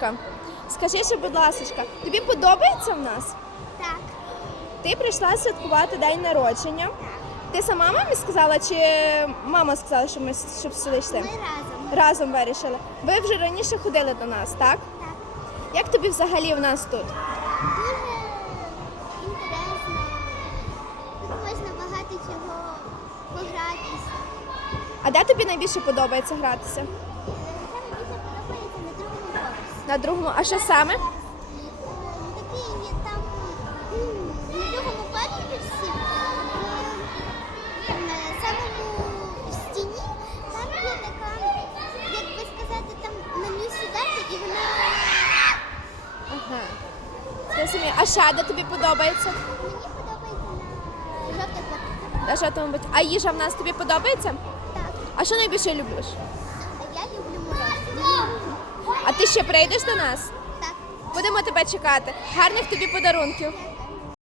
Ка, Скажи ще, будь ласка, тобі подобається в нас? Так. Ти прийшла святкувати день народження. Ти сама мамі сказала, чи мама сказала, що ми щоб сюди йшли? Ми разом. Разом вирішили. Ви вже раніше ходили до нас, так? Так. Як тобі взагалі в нас тут? Дуже інтересно. Тут можна багато чого погратися. А де тобі найбільше подобається гратися? На другому, а що саме? Такий там на другому поверсі, на самому стіні, там є така, як би сказати, там на ній сідати і вона Ага. А де тобі подобається? мені подобається на жовтому боці. А їжа в нас тобі подобається? Так, А що найбільше любиш? а я люблю морозиво. Ти ще прийдеш до нас? Так, Будемо тебе чекати. Гарних тобі подарунків.